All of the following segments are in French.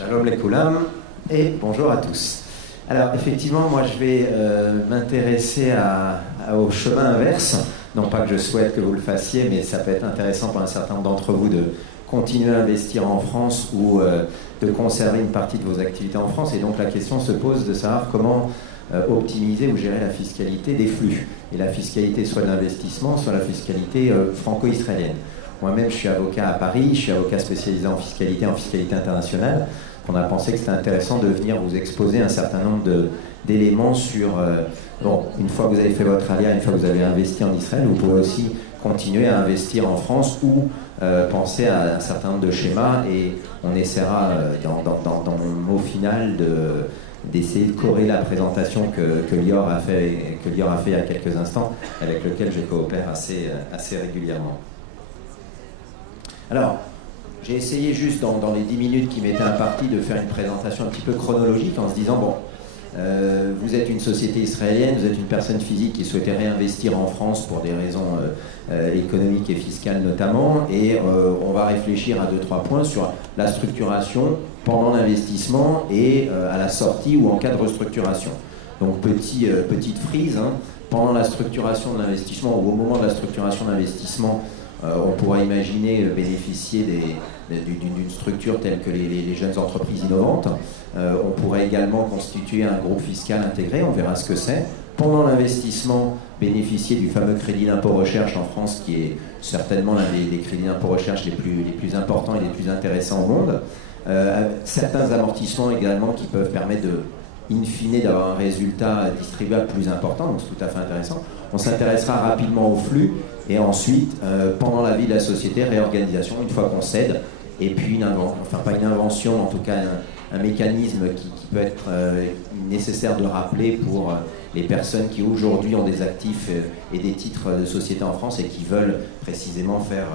Shalom les Koulam et bonjour à tous. Alors effectivement, moi je vais m'intéresser au chemin inverse. Non pas que je souhaite que vous le fassiez, mais ça peut être intéressant pour un certain nombre d'entre vous de continuer à investir en France ou de conserver une partie de vos activités en France. Et donc la question se pose de savoir comment optimiser ou gérer la fiscalité des flux. Et la fiscalité soit de l'investissement, soit la fiscalité franco-israélienne. Moi-même, je suis avocat à Paris, je suis avocat spécialisé en fiscalité internationale. On a pensé que c'était intéressant de venir vous exposer un certain nombre d'éléments sur... bon, une fois que vous avez fait votre alia, une fois que vous avez investi en Israël, vous pouvez aussi continuer à investir en France ou penser à un certain nombre de schémas et on essaiera dans le mot final d'essayer de corréler la présentation que Lior a fait il y a quelques instants, avec lequel je coopère assez régulièrement. Alors, j'ai essayé juste dans les 10 minutes qui m'étaient imparties de faire une présentation un petit peu chronologique en se disant, bon, vous êtes une société israélienne, vous êtes une personne physique qui souhaitait réinvestir en France pour des raisons économiques et fiscales notamment, et on va réfléchir à 2-3 points sur la structuration pendant l'investissement et à la sortie ou en cas de restructuration. Donc petite frise, hein, pendant la structuration de l'investissement ou au moment de la structuration de l'investissement, on pourra imaginer bénéficier d'une structure telle que les jeunes entreprises innovantes. On pourrait également constituer un groupe fiscal intégré, on verra ce que c'est. Pendant l'investissement, bénéficier du fameux crédit d'impôt recherche en France, qui est certainement l'un des crédits d'impôt recherche les plus importants et les plus intéressants au monde. Certains amortissements également qui peuvent permettre in fine d'avoir un résultat distribuable plus important, donc c'est tout à fait intéressant. On s'intéressera rapidement au flux et ensuite, pendant la vie de la société, réorganisation, une fois qu'on cède, et puis pas une invention, en tout cas un mécanisme qui peut être nécessaire de rappeler pour les personnes qui aujourd'hui ont des actifs et des titres de société en France et qui veulent précisément faire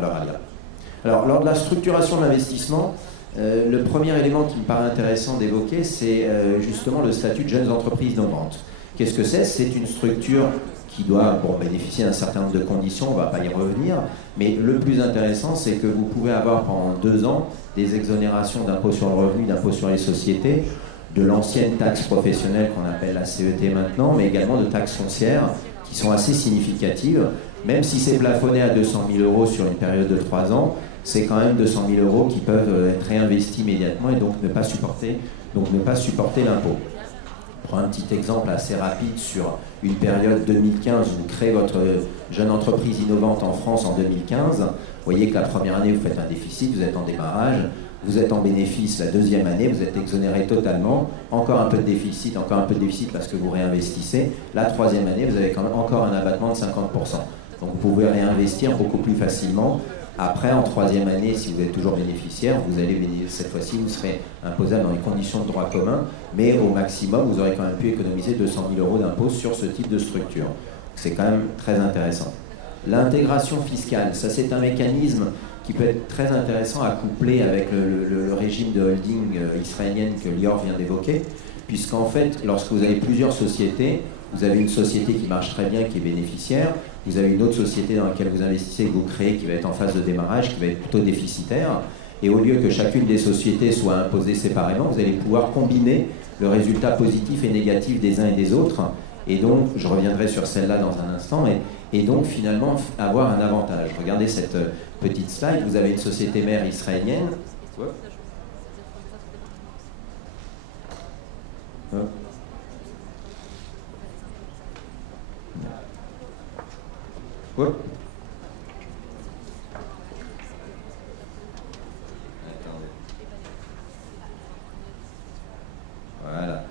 leur alia. Alors, lors de la structuration de l'investissement, le premier élément qui me paraît intéressant d'évoquer, c'est justement le statut de jeunes entreprises innovantes. Qu'est-ce que c'est ? C'est une structure qui doit bénéficier d'un certain nombre de conditions, on ne va pas y revenir, mais le plus intéressant, c'est que vous pouvez avoir pendant 2 ans des exonérations d'impôt sur le revenu, d'impôt sur les sociétés, de l'ancienne taxe professionnelle qu'on appelle la CET maintenant, mais également de taxes foncières qui sont assez significatives, même si c'est plafonné à 200 000 € sur une période de 3 ans, c'est quand même 200 000 € qui peuvent être réinvestis immédiatement et donc ne pas supporter l'impôt. Je prends un petit exemple assez rapide sur une période 2015 où vous créez votre jeune entreprise innovante en France en 2015. Vous voyez que la première année, vous faites un déficit, vous êtes en démarrage, vous êtes en bénéfice la deuxième année, vous êtes exonéré totalement, encore un peu de déficit parce que vous réinvestissez. La troisième année, vous avez quand même encore un abattement de 50%. Donc vous pouvez réinvestir beaucoup plus facilement. Après, en troisième année, si vous êtes toujours bénéficiaire, cette fois-ci, vous serez imposable dans les conditions de droit commun, mais au maximum, vous aurez quand même pu économiser 200 000 € d'impôt sur ce type de structure. C'est quand même très intéressant. L'intégration fiscale, ça c'est un mécanisme qui peut être très intéressant à coupler avec le régime de holding israélienne que Lior vient d'évoquer, puisqu'en fait, lorsque vous avez plusieurs sociétés, vous avez une société qui marche très bien, qui est bénéficiaire, vous avez une autre société dans laquelle vous investissez, que vous créez, qui va être en phase de démarrage, qui va être plutôt déficitaire, et au lieu que chacune des sociétés soit imposée séparément, vous allez pouvoir combiner le résultat positif et négatif des uns et des autres, et donc, je reviendrai sur celle-là dans un instant, et donc finalement avoir un avantage. Regardez cette petite slide, vous avez une société mère israélienne. Voilà.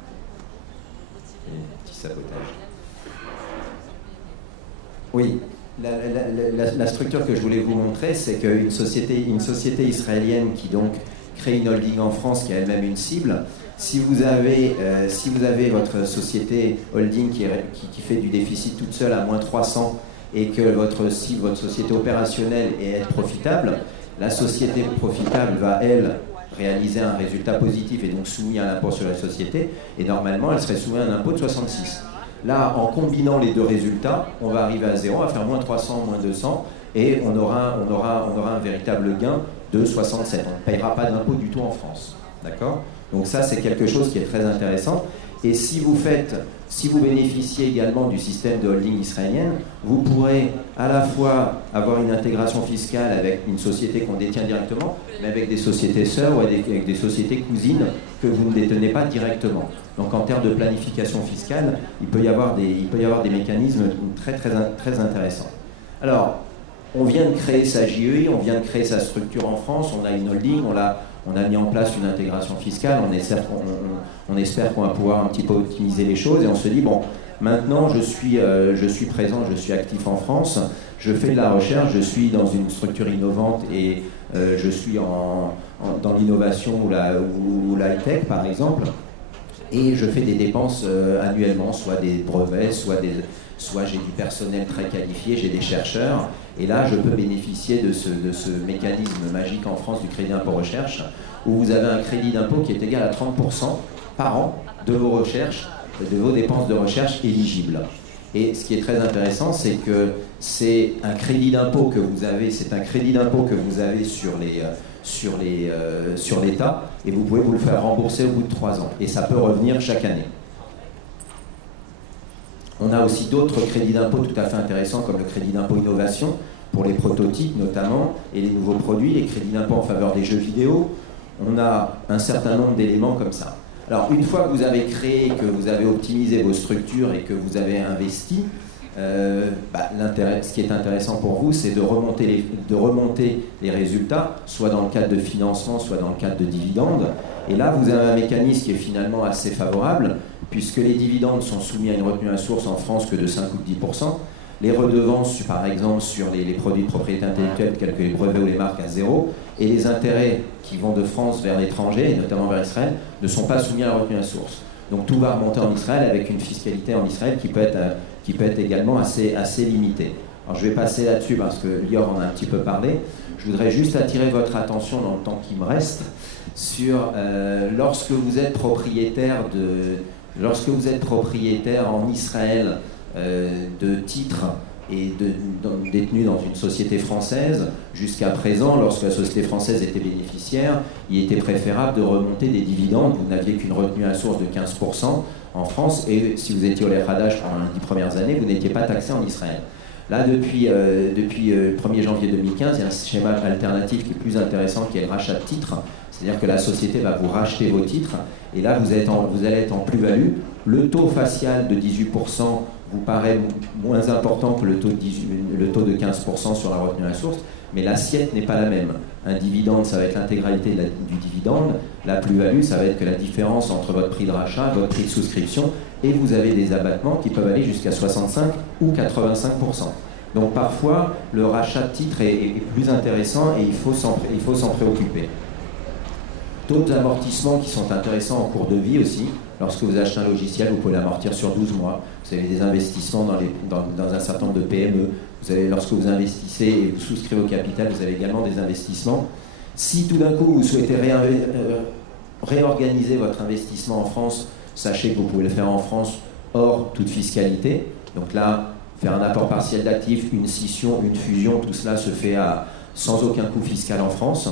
Et petit sabotage. Oui, la structure que je voulais vous montrer, c'est qu'une société israélienne qui donc crée une holding en France qui a elle-même une cible. Si vous avez votre société holding qui fait du déficit toute seule à moins 300 et que votre cible, votre société opérationnelle est être profitable, la société profitable va, elle, réaliser un résultat positif et donc soumis à l'impôt sur la société, et normalement, elle serait soumise à un impôt de 66. Là, en combinant les deux résultats, on va arriver à 0, à faire moins 300, moins 200, et on aura un véritable gain de 67. On ne payera pas d'impôt du tout en France. D'accord? Donc ça, c'est quelque chose qui est très intéressant. Et si vous bénéficiez également du système de holding israélienne, vous pourrez à la fois avoir une intégration fiscale avec une société qu'on détient directement, mais avec des sociétés sœurs ou avec des sociétés cousines que vous ne détenez pas directement. Donc en termes de planification fiscale, il peut y avoir des mécanismes très intéressants. Alors, on vient de créer sa JEI, on vient de créer sa structure en France, on a une holding, on a mis en place une intégration fiscale, on espère qu'on va pouvoir un petit peu optimiser les choses et on se dit, bon, maintenant je suis présent, je suis actif en France, je fais de la recherche, je suis dans une structure innovante et je suis dans l'innovation ou la high-tech par exemple, et je fais des dépenses annuellement, soit des brevets, soit j'ai du personnel très qualifié, j'ai des chercheurs, et là je peux bénéficier de ce mécanisme magique en France du crédit d'impôt recherche, où vous avez un crédit d'impôt qui est égal à 30% par an de vos recherches, de vos dépenses de recherche éligibles. Et ce qui est très intéressant, c'est que c'est un crédit d'impôt que vous avez, sur l'État, et vous pouvez vous le faire rembourser au bout de 3 ans, et ça peut revenir chaque année. On a aussi d'autres crédits d'impôt tout à fait intéressants, comme le crédit d'impôt innovation, pour les prototypes notamment, et les nouveaux produits, les crédits d'impôt en faveur des jeux vidéo. On a un certain nombre d'éléments comme ça. Alors, une fois que vous avez créé, que vous avez optimisé vos structures et que vous avez investi, ce qui est intéressant pour vous, c'est de remonter les résultats, soit dans le cadre de financement, soit dans le cadre de dividendes. Et là, vous avez un mécanisme qui est finalement assez favorable, puisque les dividendes sont soumis à une retenue à source en France que de 5 ou de 10%. Les redevances, par exemple, sur les produits de propriété intellectuelle, tels que les brevets ou les marques, à 0. Et les intérêts qui vont de France vers l'étranger, et notamment vers Israël, ne sont pas soumis à la retenue à source. Donc tout va remonter en Israël avec une fiscalité en Israël qui peut être également assez limitée. Alors je vais passer là-dessus parce que Lior en a un petit peu parlé. Je voudrais juste attirer votre attention dans le temps qui me reste sur lorsque vous êtes propriétaire en Israël de titres et détenus dans une société française, jusqu'à présent, lorsque la société française était bénéficiaire, il était préférable de remonter des dividendes. Vous n'aviez qu'une retenue à source de 15% en France, et si vous étiez au Lehadash pendant les 10 premières années, vous n'étiez pas taxé en Israël. Là, depuis le 1er janvier 2015, il y a un schéma alternatif qui est plus intéressant, qui est le rachat de titres. C'est-à-dire que la société va vous racheter vos titres, et là, vous allez être en plus-value. Le taux facial de 18% vous paraît moins important que le taux de 15% sur la retenue à la source, mais l'assiette n'est pas la même. Un dividende, ça va être l'intégralité du dividende. La plus-value, ça va être que la différence entre votre prix de rachat, votre prix de souscription, et vous avez des abattements qui peuvent aller jusqu'à 65 ou 85%. Donc parfois, le rachat de titres est plus intéressant et il faut s'en préoccuper. D'autres amortissements qui sont intéressants en cours de vie aussi. Lorsque vous achetez un logiciel, vous pouvez l'amortir sur 12 mois. Vous avez des investissements dans un certain nombre de PME. Lorsque vous investissez et vous souscrivez au capital, vous avez également des investissements. Si tout d'un coup vous souhaitez réorganiser votre investissement en France, sachez que vous pouvez le faire en France hors toute fiscalité. Donc là, faire un apport partiel d'actifs, une scission, une fusion, tout cela se fait sans aucun coût fiscal en France.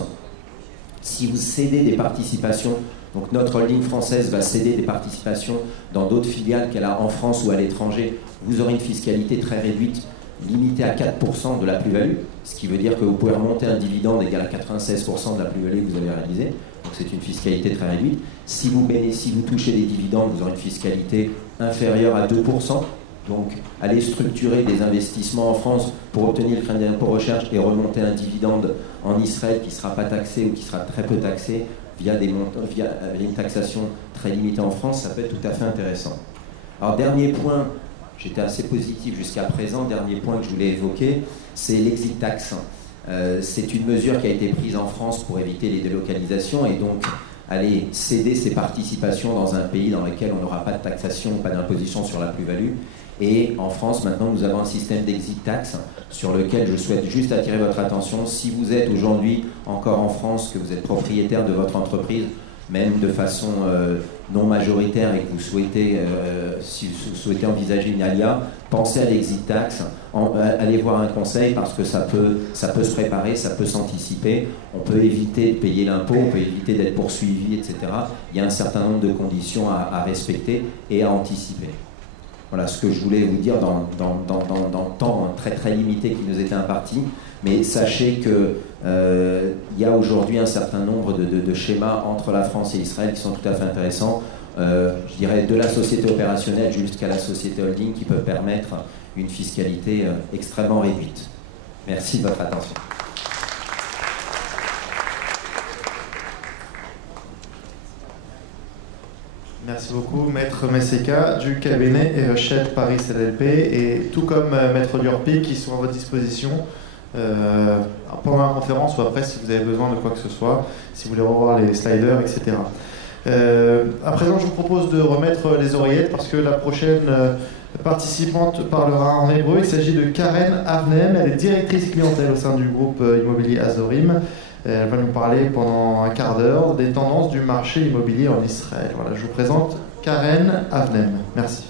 Si vous cédez des participations, donc notre holding française va céder des participations dans d'autres filiales qu'elle a en France ou à l'étranger, vous aurez une fiscalité très réduite, limitée à 4% de la plus-value, ce qui veut dire que vous pouvez remonter un dividende égal à 96% de la plus-value que vous avez réalisée, donc c'est une fiscalité très réduite. Si vous touchez des dividendes, vous aurez une fiscalité inférieure à 2%. Donc, aller structurer des investissements en France pour obtenir le crédit d'impôt recherche et remonter un dividende en Israël qui ne sera pas taxé ou qui sera très peu taxé via une taxation très limitée en France, ça peut être tout à fait intéressant. Alors, dernier point, j'étais assez positif jusqu'à présent, dernier point que je voulais évoquer, c'est l'exit tax. C'est une mesure qui a été prise en France pour éviter les délocalisations et donc aller céder ses participations dans un pays dans lequel on n'aura pas de taxation ou pas d'imposition sur la plus-value. Et en France, maintenant, nous avons un système d'exit tax sur lequel je souhaite juste attirer votre attention. Si vous êtes aujourd'hui encore en France, que vous êtes propriétaire de votre entreprise, même de façon non majoritaire et que vous souhaitez, si vous souhaitez envisager une alia, pensez à l'exit tax, allez voir un conseil parce que ça peut se préparer, ça peut s'anticiper, on peut éviter de payer l'impôt, on peut éviter d'être poursuivi, etc. Il y a un certain nombre de conditions à respecter et à anticiper. Voilà ce que je voulais vous dire dans le temps très très limité qui nous était imparti. Mais sachez que il y a aujourd'hui un certain nombre de schémas entre la France et Israël qui sont tout à fait intéressants. Je dirais de la société opérationnelle jusqu'à la société holding qui peuvent permettre une fiscalité extrêmement réduite. Merci de votre attention. Merci beaucoup, Maître Messeka du cabinet Rochette Paris LLP, et tout comme Maître Durpi qui sont à votre disposition pendant la conférence ou après si vous avez besoin de quoi que ce soit, si vous voulez revoir les sliders, etc. À présent, je vous propose de remettre les oreillettes parce que la prochaine participante parlera en hébreu. Il s'agit de Karen Avnem, elle est directrice clientèle au sein du groupe immobilier Azorim. Elle va nous parler pendant un quart d'heure des tendances du marché immobilier en Israël. Voilà, je vous présente Karen Avnem. Merci.